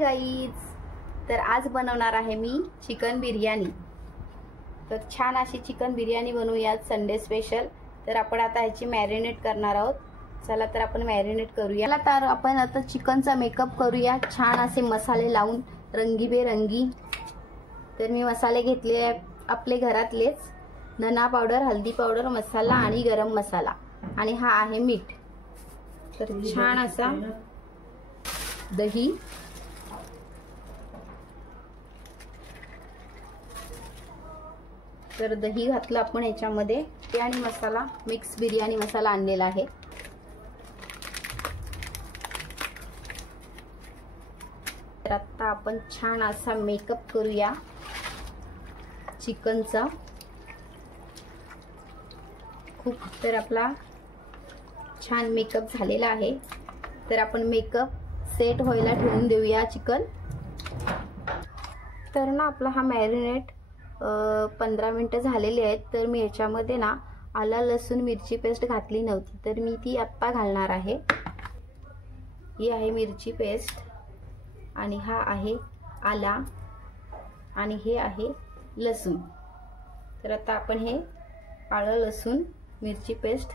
Guys, तर आज बनवणार आहे मी चिकन बिर्याणी। तर छान अशी चिकन बिर्याणी बनवूया संडे स्पेशल। तर आपण आता ह्याची मॅरिनेट करणार आहोत। चला तर आपण मॅरिनेट करूया। चला तर आपण आता चिकनचा मेकअप करूया छान असे मसाले लावून रंगीबेरंगी। तर मी मसाले घेतले आपले घरातलेच, धना पावडर, हल्दी पावडर, मसाला आणि गरम मसाला, आणि हा आहे मीठ। तर छान असा दही, तर दही घातलं आपण ह्याच्यामध्ये, ते आणि मसाला मिक्स बिर्याणी मसाला आणलेला आहे। तर आता आपण छान असा मेकअप करूया चिकनचा। खूप तर आपला छान मेकअप झालेला आहे। तर आपण मेकअप सेट व्हायला ठेवून देऊया चिकन। तर ना आपला हा मॅरिनेट 15 मिनिटं झालेली आहेत। तर मी ह्याच्यामध्ये ना आला लसूण मिरची पेस्ट घातली नव्हती, तर मी ती आत्ता घालणार आहे। ही आहे मिरची पेस्ट, आणि हा आहे आला, आणि हे आहे लसूण। तर आता आपण हे आलं लसूण मिरची पेस्ट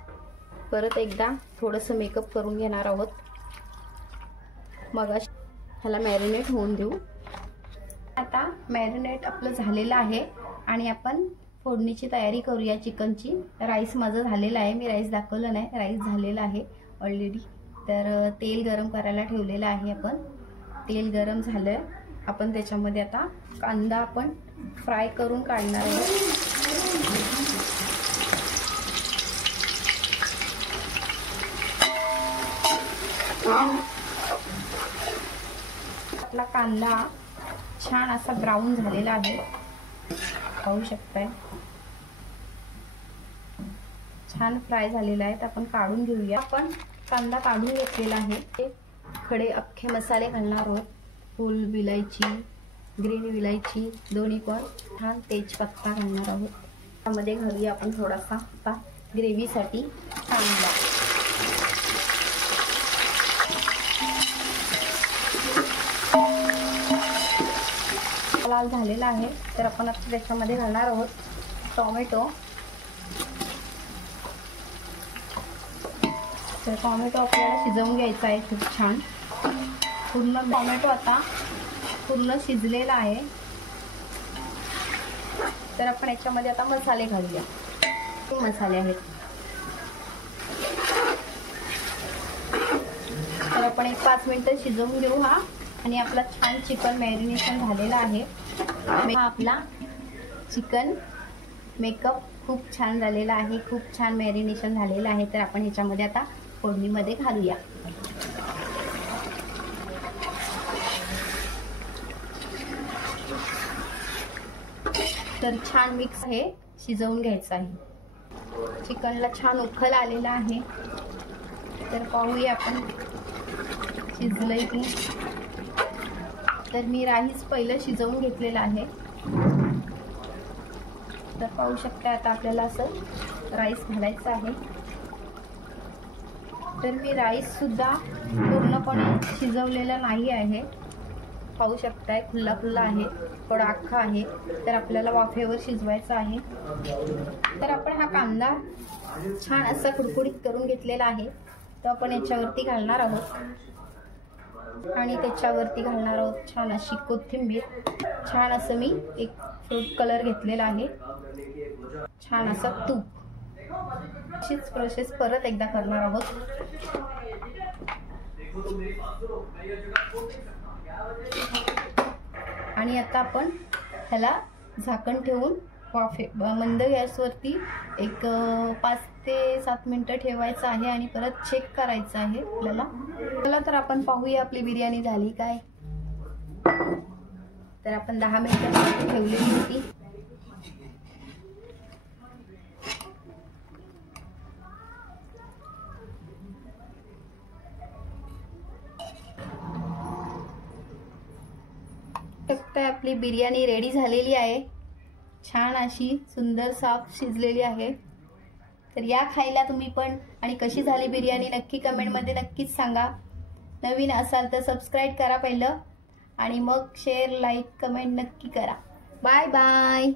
परत एकदा थोडंसं मेकअप करून घेणार आहोत। मग ह्याला मॅरिनेट होऊन देऊ। आता मॅरिनेट आपलं झालेलं आहे आणि आपण फोडणीची तयारी करूया चिकनची। राईस माझं झालेलं आहे, मी राईस दाखवलं नाही, राईस झालेला आहे ऑलरेडी। तर तेल गरम करायला ठेवलेलं आहे आपण। तेल गरम झालं, आपण त्याच्यामध्ये आता कांदा आपण फ्राय करून काढणार आहोत। आपला कांदा छान असा ब्राऊन झालेला आहे, पाहू शकताय, छान फ्राय झालेला आहे। तर आपण काढून घेऊया। आपण कांदा काढून घेतलेला आहे। खडे अख्खे मसाले घालणार आहोत, फुल विलायची, ग्रीन विलायची दोन्ही पण, छान तेजपत्ता घालणार आहोत। त्यामध्ये घालूया आपण थोडासा आता ग्रेव्हीसाठी कांदा। लाल झालेला आहे, तर आपण आता त्याच्यामध्ये घालणार आहोत टोमॅटो। तर टोमॅटो आपल्याला शिजवून घ्यायचा आहे खूप छान। पूर्ण टोमॅटो आता पूर्ण शिजलेला आहे। तर आपण याच्यामध्ये आता मसाले घालूया। मसाले आहेत, तर आपण एक 5 मिनिटं शिजवून घेऊ हा। आणि आपला छान चिकन मॅरिनेशन झालेला आहे। हा आपला चिकन मेकअप खूप छान झालेला आहे, खूप छान मॅरिनेशन झालेलं आहे। तर आपण ह्याच्यामध्ये आता फोडणीमध्ये घालूया। तर छान मिक्स हे शिजवून घ्यायचं आहे। चिकनला छान उकल आलेला आहे, तर पाहूया आपण शिजलंय की। तर मी राईस पहिलं शिजवून घेतलेला आहे, तर पाहू शकता आता आपल्याला असं राईस घालायचं आहे। तर मी राईस सुद्धा पूर्णपणे शिजवलेला नाही आहे, पाहू शकताय खुल्ला खुल्ला आहे, थोडा अख्खा आहे। तर आपल्याला वाफेवर शिजवायचा आहे। तर आपण हा कांदा छान असा कुरकुरीत करून घेतलेला आहे, तो आपण याच्यावरती घालणार आहोत, आणि त्याच्यावरती घालणार आहोत छान अशी कोथिंबीर। छान असं मी एक फ्रूट कलर घेतलेला आहे, छान असं तूप। अशीच प्रोसेस परत एकदा करणार आहोत। आणि आता आपण ह्याला झाकण ठेवून मंद गॅसवरती एक 5 ते 7 मिनिटं ठेवायचं आहे, आणि परत चेक करायचं आहे आपल्याला। चला तर आपण पाहूया आपली बिर्याणी झाली काय। तर आपण 10 मिनिटं ठेवलेली होती। शकता आपली बिर्याणी रेडी झालेली आहे. छान अशी सुंदर सॉफ्ट शिजलेली आहे. तर या खायला तुम्ही पण. आणि कशी झाली बिर्याणी नक्की कमेंटमध्ये नक्कीच सांगा. नवीन असाल तर सबस्क्राईब करा पहिलं आणि मग शेअर लाईक कमेंट नक्की करा. Bye bye.